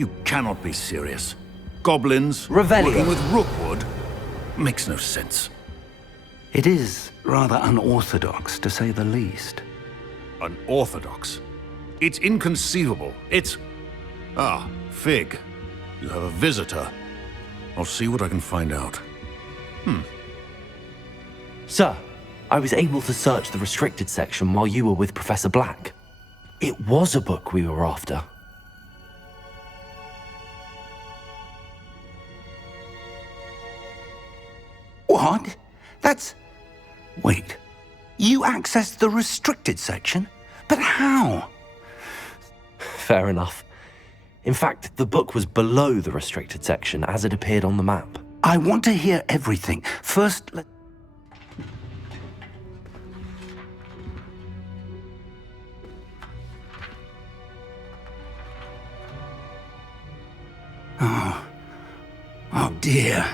You cannot be serious. Goblins Revelio. working with Rookwood makes no sense. It is rather unorthodox, to say the least. Unorthodox? It's inconceivable. It's... Ah, Fig. You have a visitor. I'll see what I can find out. Sir, I was able to search the restricted section while you were with Professor Black. It was a book we were after. What? That's... Wait. You accessed the restricted section? But how? Fair enough. In fact, the book was below the restricted section as it appeared on the map. I want to hear everything. First, let... Oh dear.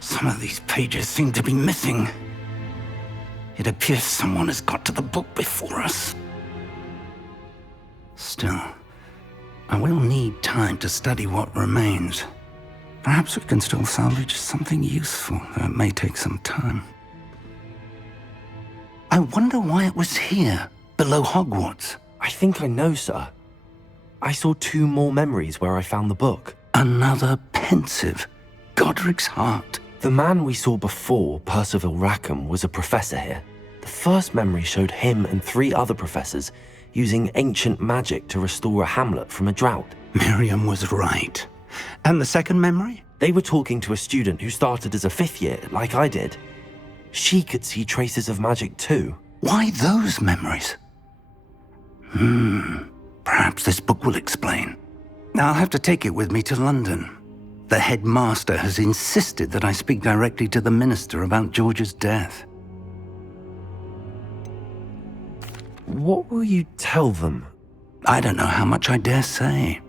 Some of these pages seem to be missing. It appears someone has got to the book before us. Still, I will need time to study what remains. Perhaps we can still salvage something useful, though it may take some time. I wonder why it was here, below Hogwarts. I think I know, sir. I saw 2 more memories where I found the book. Another pensive. Godric's heart. The man we saw before, Percival Rackham, was a professor here. The first memory showed him and 3 other professors using ancient magic to restore a hamlet from a drought. Miriam was right. And the second memory? They were talking to a student who started as a 5th year, like I did. She could see traces of magic too. Why those memories? Perhaps this book will explain. I'll have to take it with me to London. The headmaster has insisted that I speak directly to the minister about George's death. What will you tell them? I don't know how much I dare say.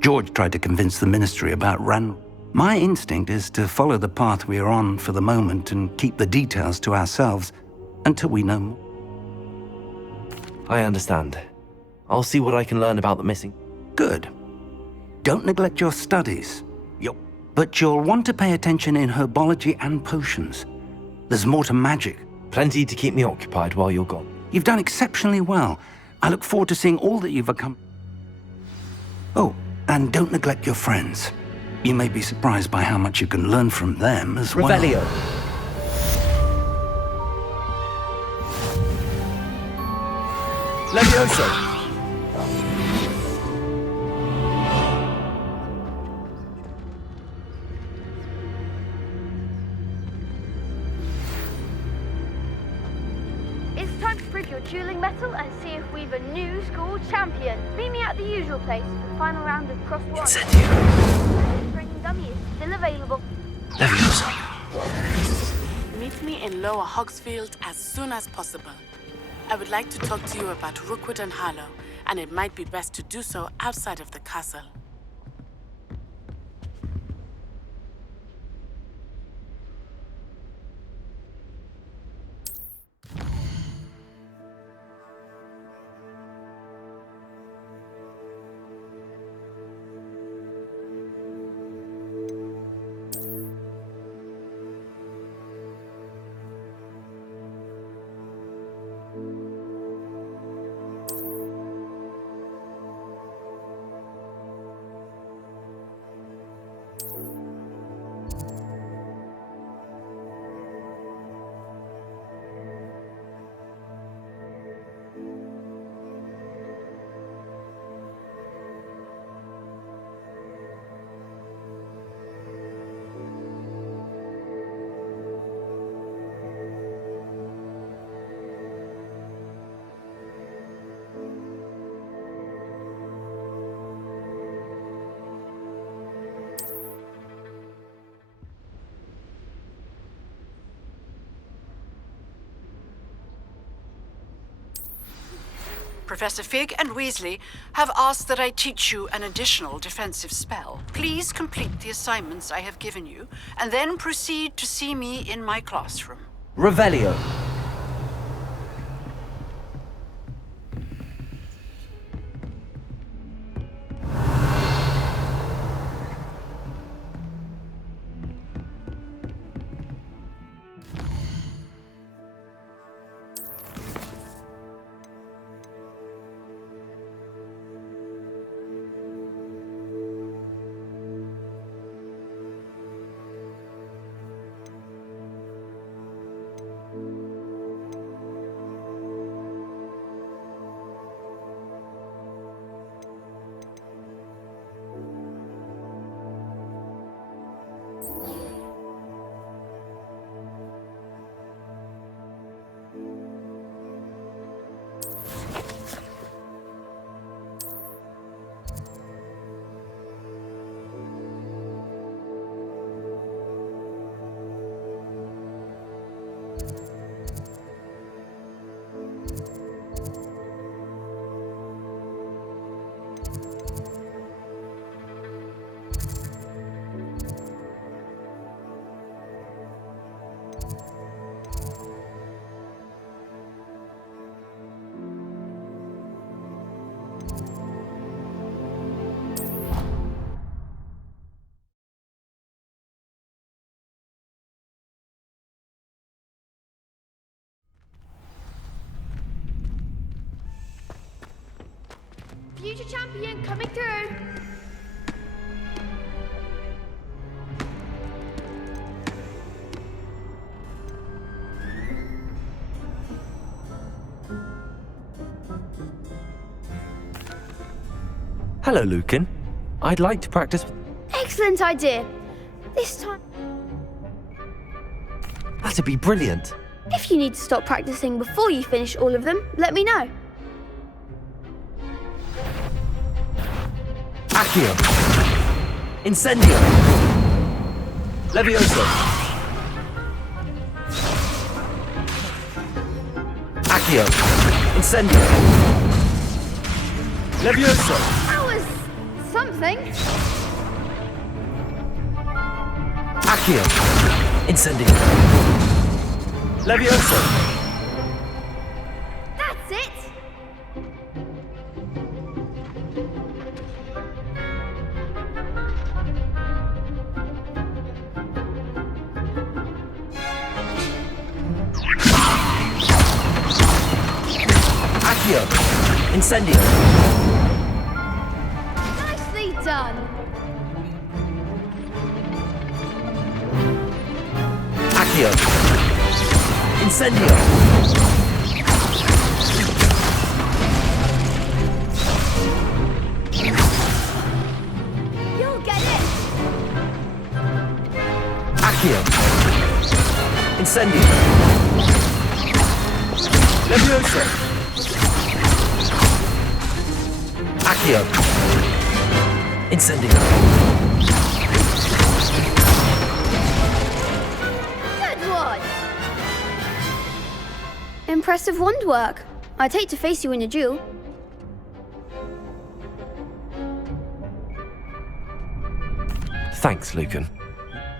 George tried to convince the ministry about Randall. My instinct is to follow the path we are on for the moment and keep the details to ourselves until we know more. I understand. I'll see what I can learn about the missing. Good. Don't neglect your studies. But you'll want to pay attention in herbology and potions. There's more to magic. Plenty to keep me occupied while you're gone. You've done exceptionally well. I look forward to seeing all that you've accomplished. Oh, and don't neglect your friends. You may be surprised by how much you can learn from them as well. Revelio. Levioso. It's time to prove your dueling mettle and see if we've a new school champion. Meet me at the usual place for the final round of crossword. Training dummy is still available. Levioso. Meet me in Lower Hogsfield as soon as possible. I would like to talk to you about Rookwood and Harlow, and it might be best to do so outside of the castle. Professor Fig and Weasley have asked that I teach you an additional defensive spell. Please complete the assignments I have given you, and then proceed to see me in my classroom. Revelio. Future champion coming through. Hello, Lucan. I'd like to practice. Excellent idea. This time, That'd be brilliant. if you need to stop practicing before you finish all of them, let me know. Accio. Incendio. Levioso. Accio. Incendio. Levioso. That was something. Accio. Incendio. Levioso. That's it. Accio. Incendio. Nicely done. Accio. Incendio. You'll get it. Accio. Incendio. Levioso. Accio. Incendio. Good one. Impressive wand work. I'd hate to face you in a duel. Thanks, Lucan.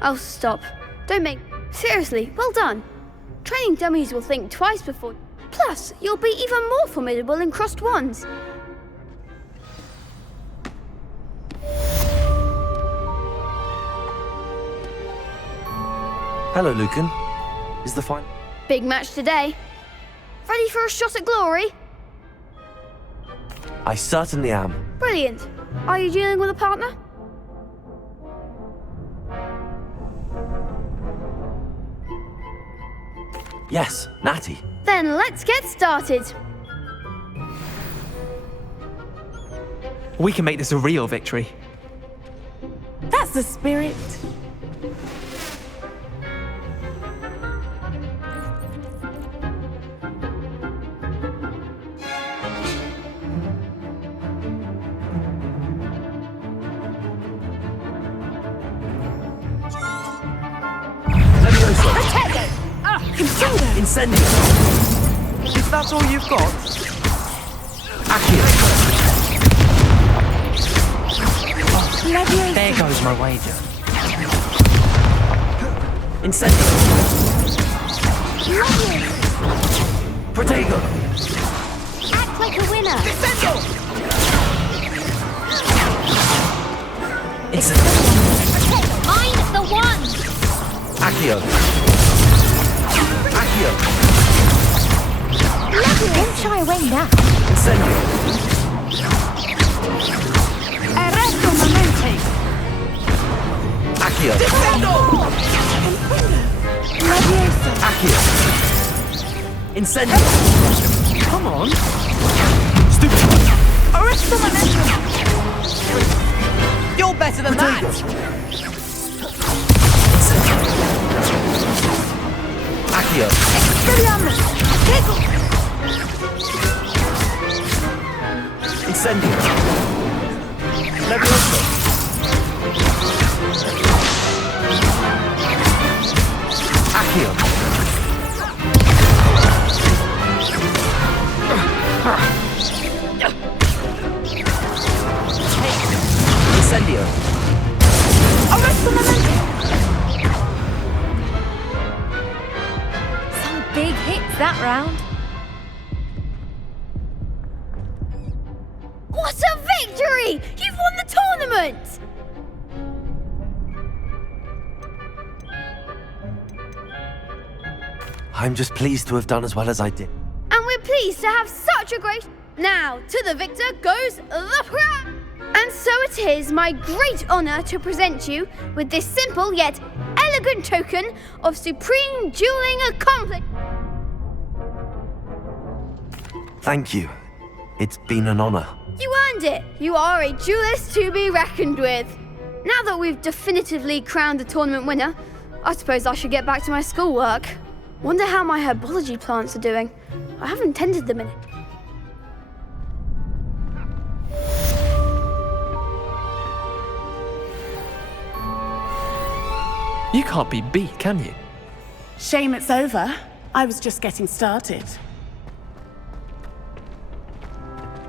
Oh, stop. Don't make... Seriously, well done. Training dummies will think twice before... Plus, you'll be even more formidable in crossed wands. Hello, Lucan. Is the final... Big match today. Ready for a shot at glory? I certainly am. Brilliant. Are you dealing with a partner? Yes, Natty. Then let's get started. We can make this a real victory. That's the spirit. Levioso. Consider. Incendio. If that's all you've got, Accio. there goes my wager. Incendio. Protego. Act like a winner. Incendio. I'm the one. Accio. Accio. Don't shy away now. Incendio. Arresto momenti. Accio. Accio. Incendio. Come on. Arresto momenti. You're better than that. Accio. Expelliarmus. Incendio. Levioso. Accio. Incendio. Arresto momenti. Some big hits that round. What a victory! You've won the tournament! I'm just pleased to have done as well as I did. And we're pleased to have such a great... Now, to the victor goes the prize! And so it is my great honour to present you with this simple yet elegant token of supreme dueling accomplishment. Thank you. It's been an honor. You earned it. You are a duelist to be reckoned with. Now that we've definitively crowned the tournament winner, I suppose I should get back to my schoolwork. Wonder how my herbology plants are doing. I haven't tended them in it. You can't be beat, can you? Shame it's over. I was just getting started.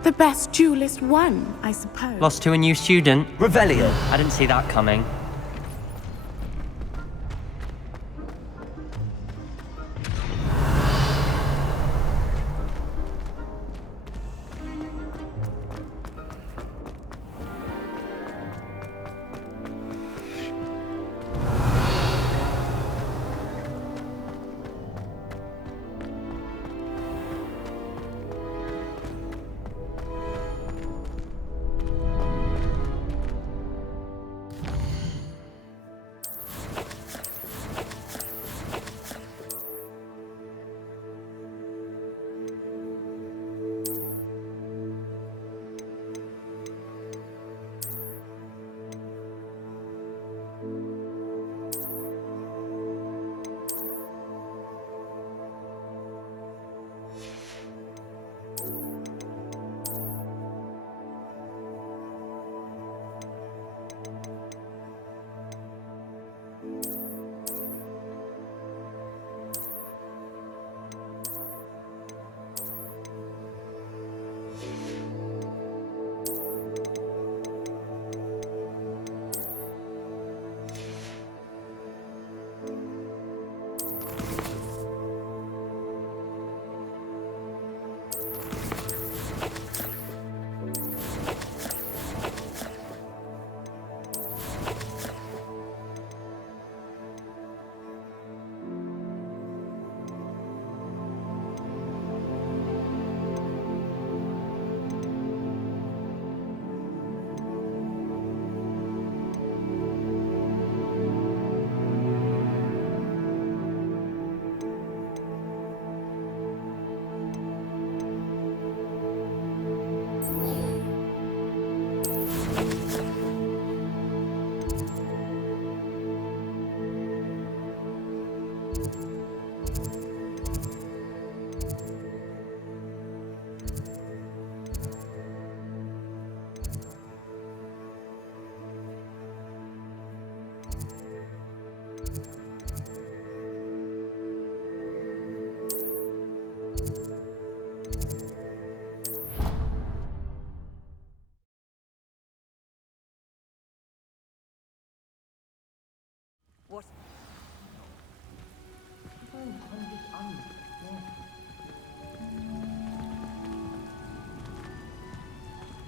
The best duelist won, I suppose. Lost to a new student. Revelio. I didn't see that coming.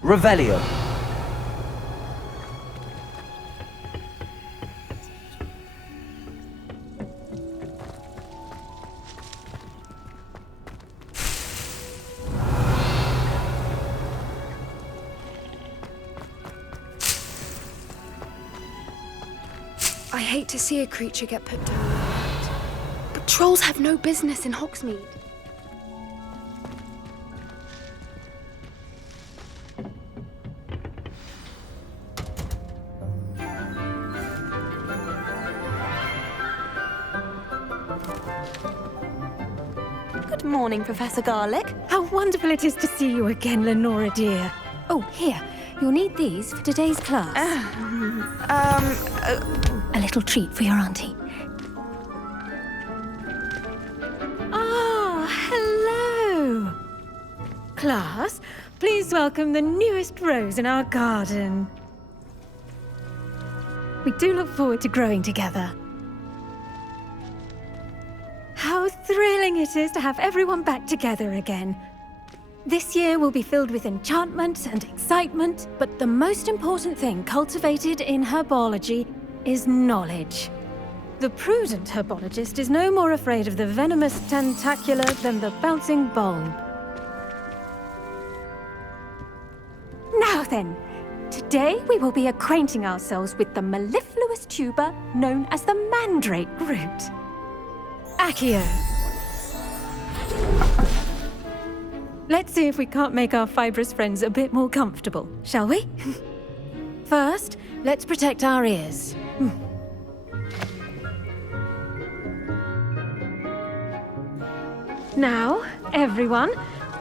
Revelio. I hate to see a creature get put down, but trolls have no business in Hogsmeade. Good morning, Professor Garlick. How wonderful it is to see you again, Lenora dear. Oh, here. You'll need these for today's class. A little treat for your auntie. Ah, hello. Class, please welcome the newest rose in our garden. We do look forward to growing together. How thrilling it is to have everyone back together again. This year will be filled with enchantment and excitement, but the most important thing cultivated in herbology is knowledge. The prudent herbologist is no more afraid of the venomous tentacula than the bouncing bulb. Now then, today we will be acquainting ourselves with the mellifluous tuber known as the mandrake root. Accio. Let's see if we can't make our fibrous friends a bit more comfortable, shall we? First, let's protect our ears. Now, everyone,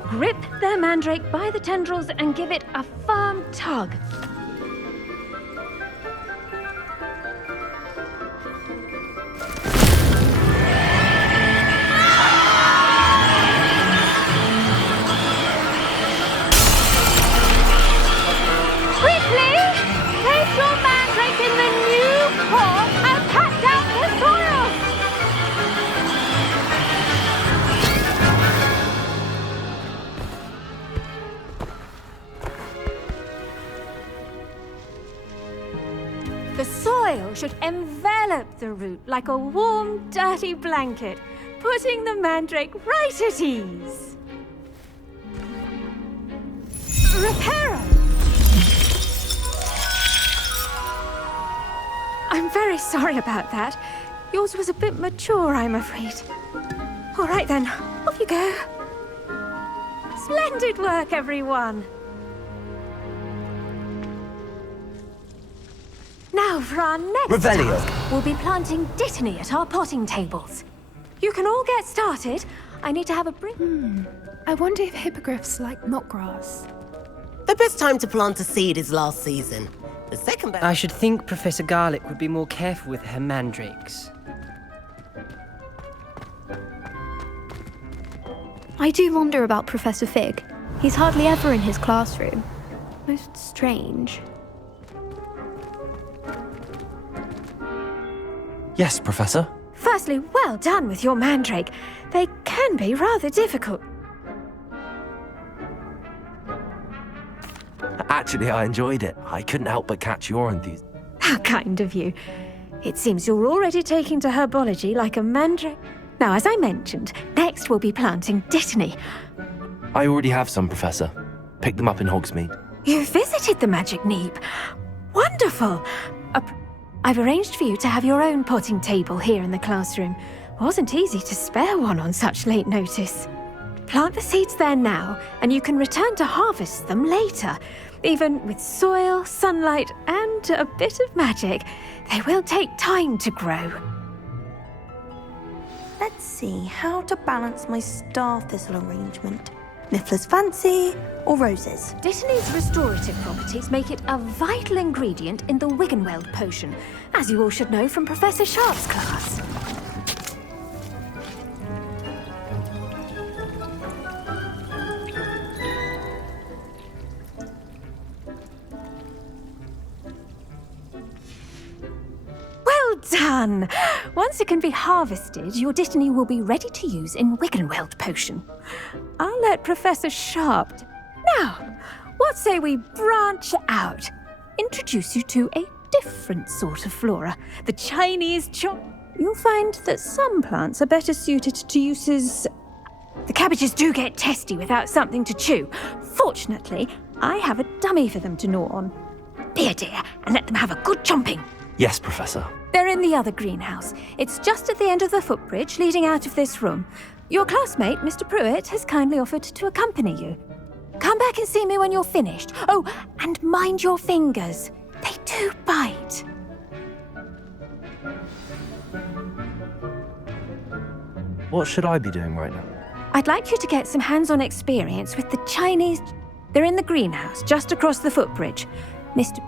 grip their mandrake by the tendrils and give it a firm tug. Quickly, place your mandrake in the new pot and pat down the soil. The soil should envelop the root like a warm, dirty blanket, putting the mandrake right at ease. Reparo! I'm very sorry about that. Yours was a bit mature, I'm afraid. All right then, off you go. Splendid work, everyone. Now for our next Revelio. task, we'll be planting dittany at our potting tables. You can all get started. I need to have a break. I wonder if hippogriffs like knotgrass. The best time to plant a seed is last season. The second best... I should think Professor Garlick would be more careful with her mandrakes. I do wonder about Professor Fig. He's hardly ever in his classroom. Most strange. Yes, Professor. Firstly, well done with your mandrake. They can be rather difficult. Actually, I enjoyed it. I couldn't help but catch your enthusiasm. How kind of you. It seems you're already taking to herbology like a mandrake. Now, as I mentioned, next we'll be planting dittany. I already have some, Professor. Picked them up in Hogsmeade. You visited the Magic Neep. Wonderful. I've arranged for you to have your own potting table here in the classroom. Wasn't easy to spare one on such late notice. Plant the seeds there now, and you can return to harvest them later. Even with soil, sunlight, and a bit of magic, they will take time to grow. Let's see how to balance my star thistle arrangement. Niffler's fancy or roses? Dittany's restorative properties make it a vital ingredient in the Wiggenweld potion, as you all should know from Professor Sharp's class. Well done! Once it can be harvested, your dittany will be ready to use in Wiggenweld potion. I'll let Professor Sharp... Now, what say we branch out? Introduce you to a different sort of flora, the Chinese You'll find that some plants are better suited to uses... The cabbages do get testy without something to chew. Fortunately, I have a dummy for them to gnaw on. Be a dear and let them have a good chomping. Yes, Professor. They're in the other greenhouse. It's just at the end of the footbridge leading out of this room. Your classmate, Mr. Pruitt, has kindly offered to accompany you. Come back and see me when you're finished. Oh, and mind your fingers. They do bite. What should I be doing right now? I'd like you to get some hands-on experience with the Chinese... They're in the greenhouse, just across the footbridge. Mr...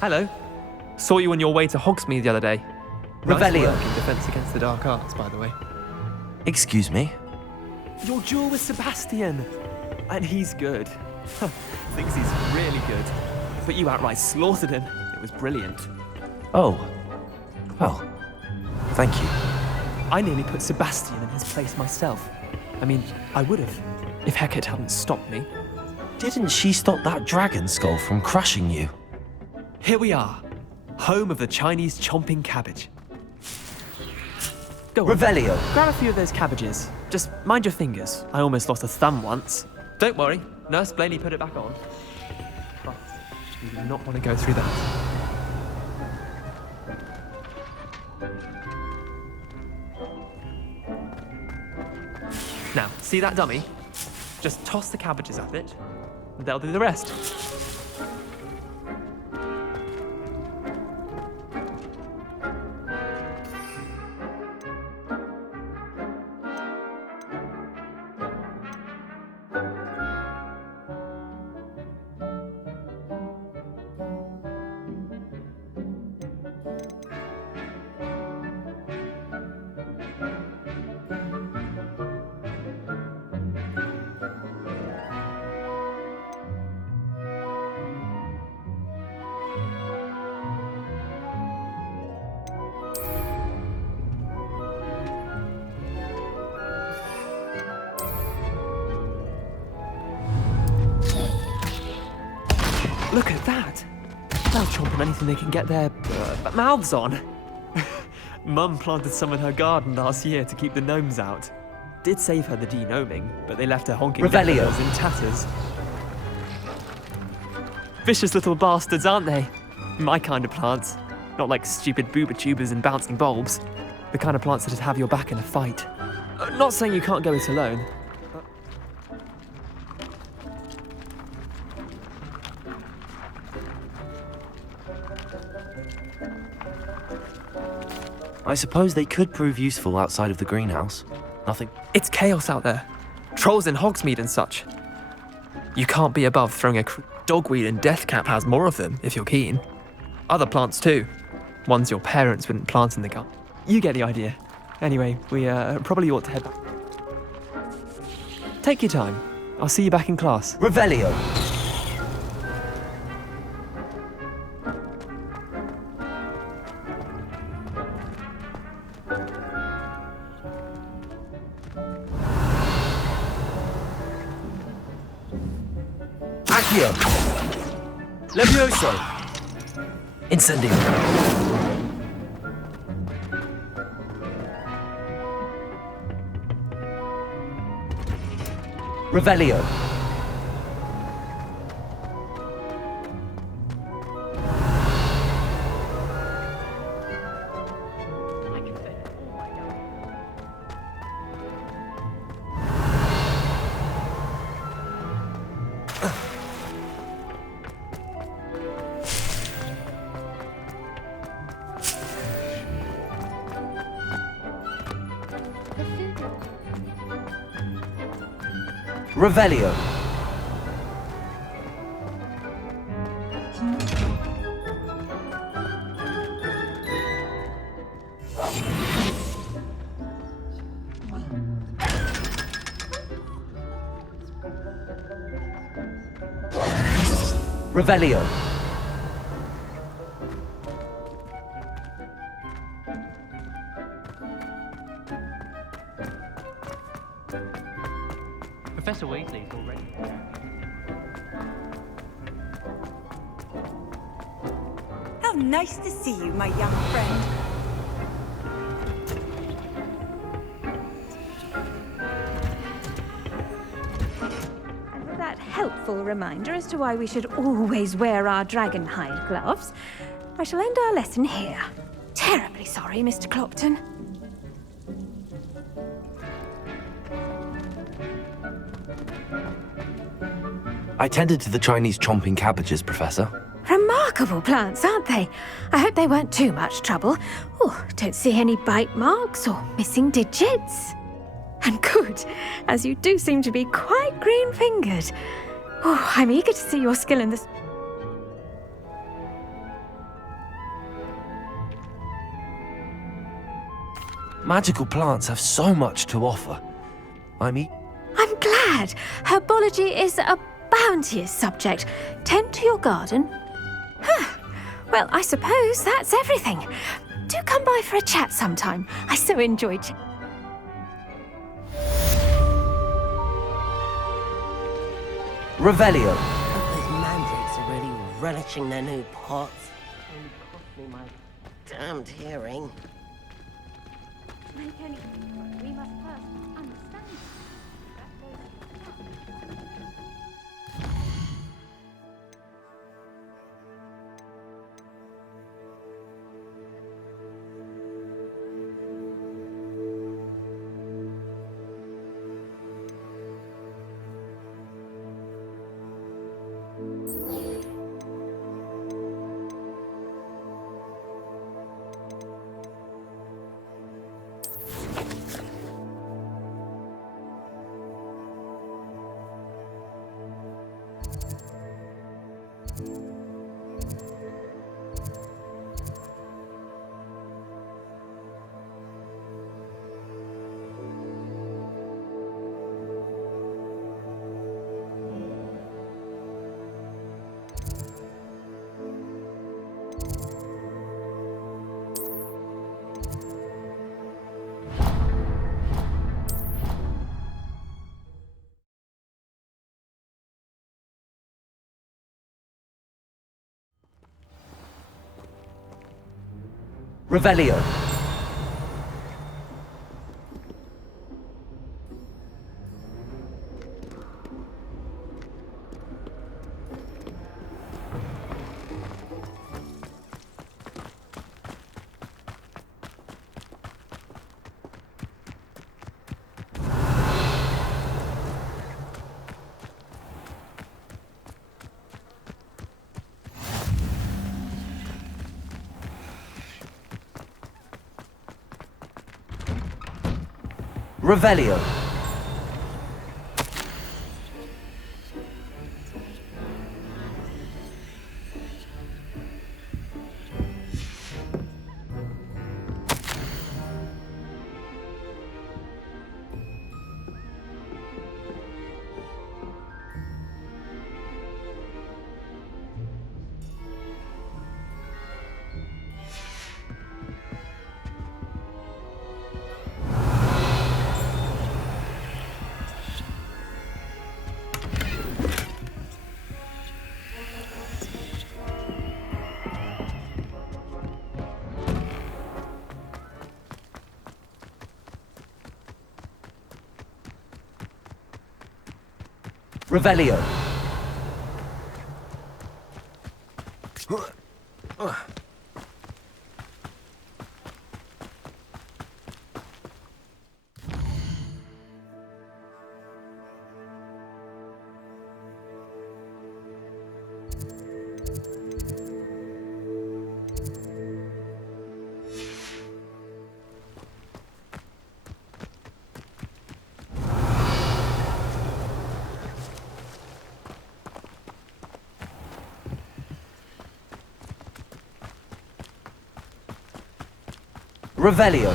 Hello. Saw you on your way to Hogsmeade the other day. Revelio. Nice work in Defense Against the Dark Arts, by the way. Excuse me? Your duel with Sebastian. And he's good. Thinks he's really good. But you outright slaughtered him. It was brilliant. Oh. Well, thank you. I nearly put Sebastian in his place myself. I mean, I would have, if Hecate hadn't stopped me. Didn't she stop that dragon skull from crushing you? Here we are, home of the Chinese chomping cabbage. Go on. Revelio. Grab a few of those cabbages. Just mind your fingers. I almost lost a thumb once. Don't worry, Nurse Blaney put it back on. But you do not want to go through that. Now, see that dummy? Just toss the cabbages at it, and they'll do the rest. Look at that! They'll chomp on anything they can get their mouths on. Mum planted some in her garden last year to keep the gnomes out. Did save her the de-gnoming, but they left her honking daffodils in tatters. Vicious little bastards, aren't they? My kind of plants. Not like stupid booba tubers and bouncing bulbs. The kind of plants that'd have your back in a fight. Not saying you can't go it alone. I suppose they could prove useful outside of the greenhouse. Nothing. It's chaos out there. Trolls in Hogsmeade and such. You can't be above throwing a dogweed, and Deathcap has more of them, if you're keen. Other plants too. Ones your parents wouldn't plant in the garden. You get the idea. Anyway, we probably ought to head back. Take your time. I'll see you back in class. Revelio. Accio. Levioso. Incendio. Revelio. Revelio. Revelio. Professor Weasley's already. How nice to see you, my young friend. And with that helpful reminder as to why we should always wear our dragon hide gloves, I shall end our lesson here. Terribly sorry, Mr. Clopton. I tended to the Chinese chomping cabbages, Professor. Remarkable plants, aren't they? I hope they weren't too much trouble. Oh, don't see any bite marks or missing digits. And good, as you do seem to be quite green-fingered. Oh, I'm eager to see your skill in this. Magical plants have so much to offer. I'm glad. Herbology is a bounteous subject. Tend to your garden. Huh. Well, I suppose that's everything. Do come by for a chat sometime. I so enjoyed Revelio. Those mandrakes are really relishing their new pots. Only cost me my damned hearing. Make any. We must first understand. Revelio. Revelio. Revelio. Revelio.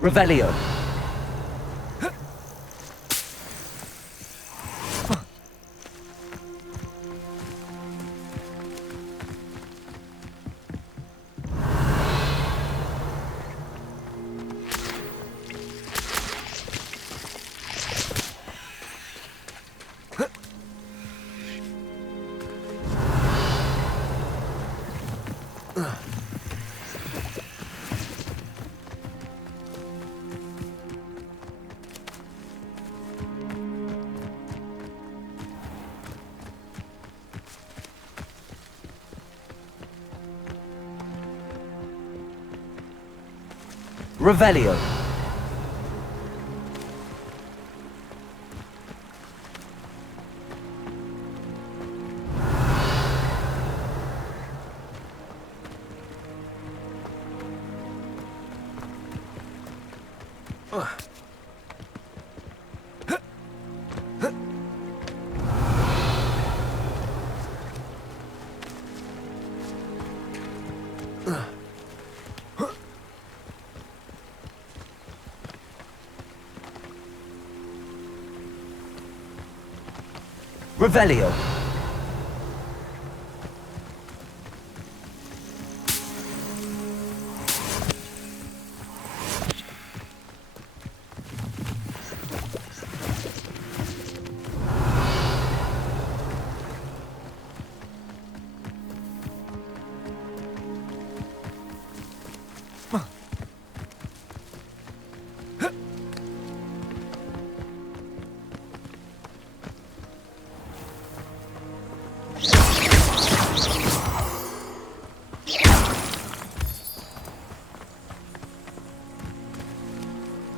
Revelio. Revelio. Revelio.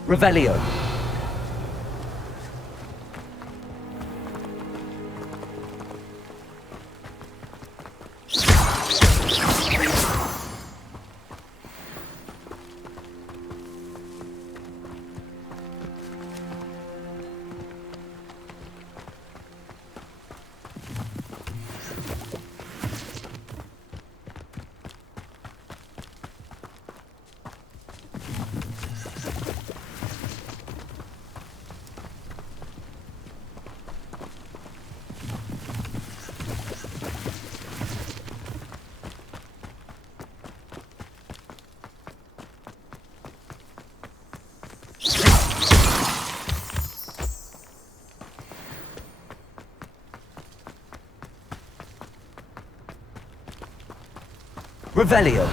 Revelio. Revelio.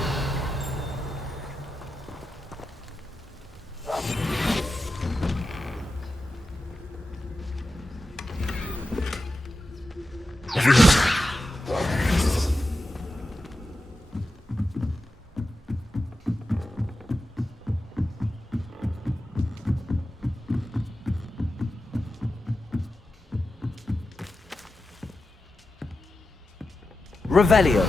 Revelio.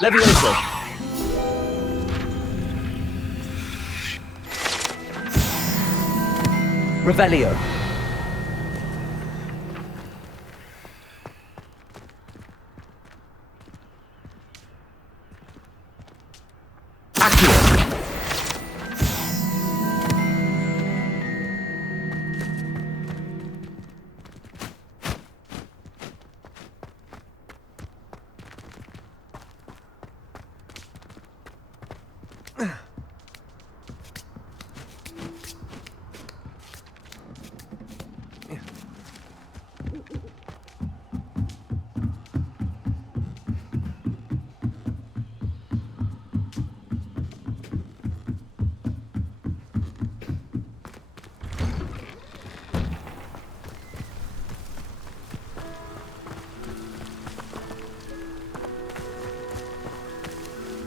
Levioso. Revelio. Accio.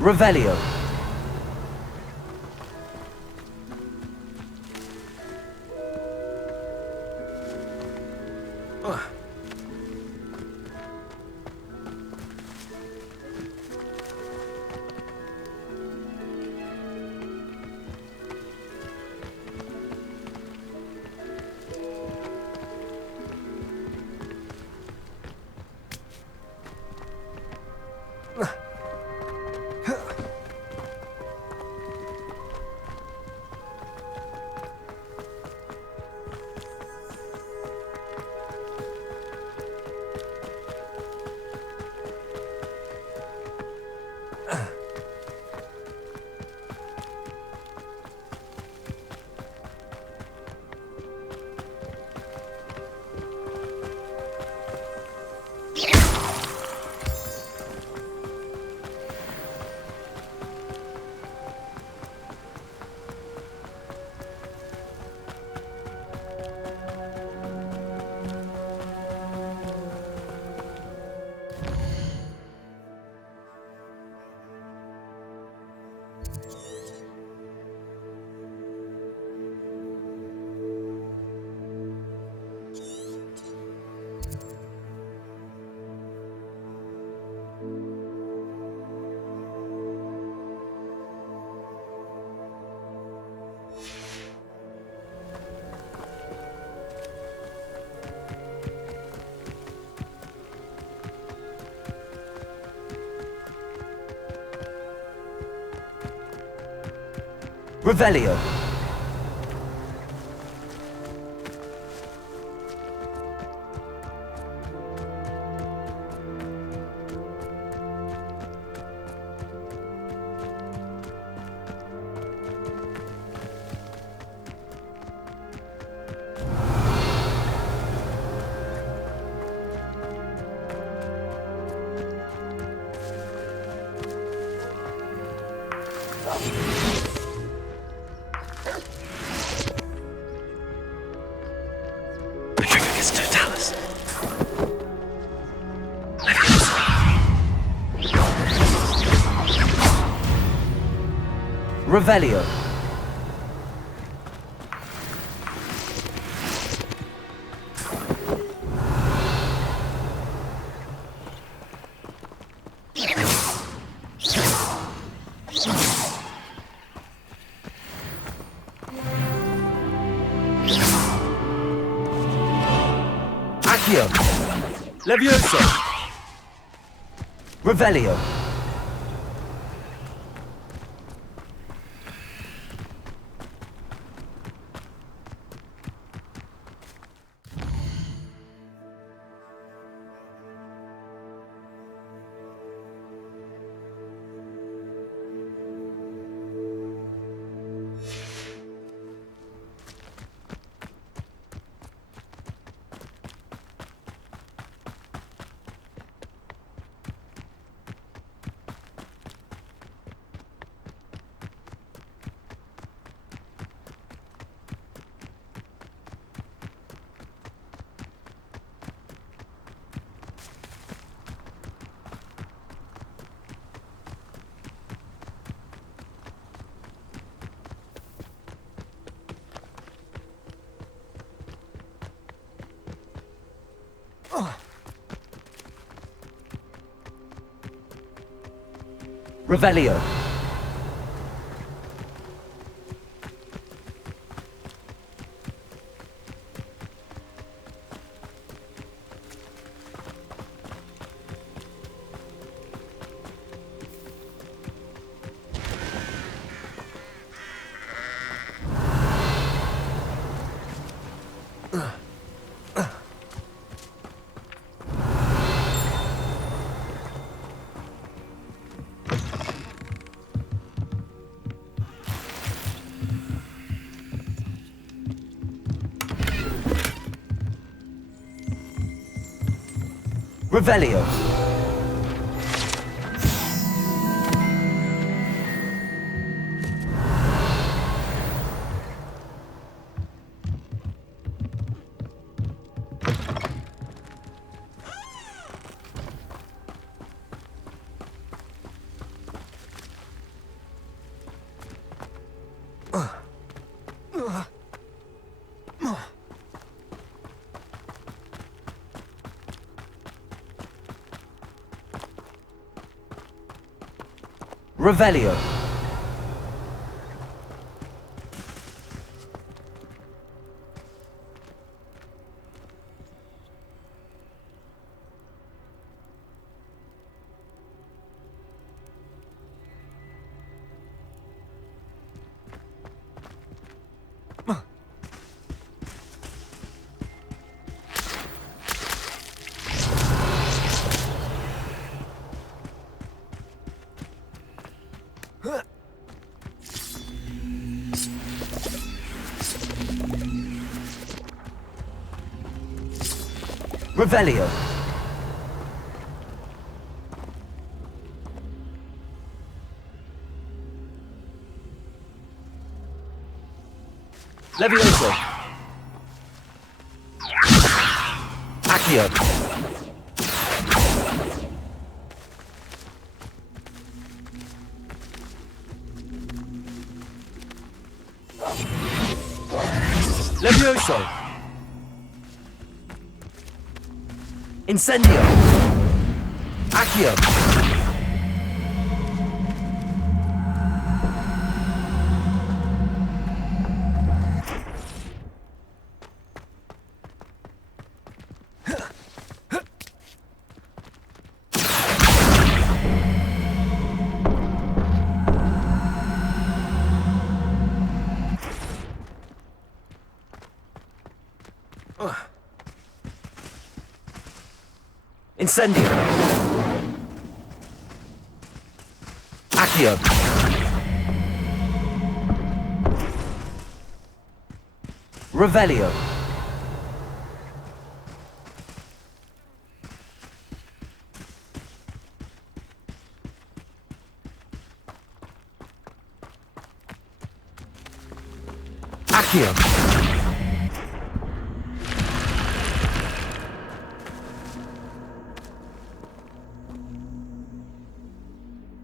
Revelio. Revelio. Revelio. Accio. Levioso. Revelio. Revelio. Revelio. Revelio. Revelio. Levioso. Accio. Levioso. Incendio. Accio. Incendio. Accio. Revelio. Accio.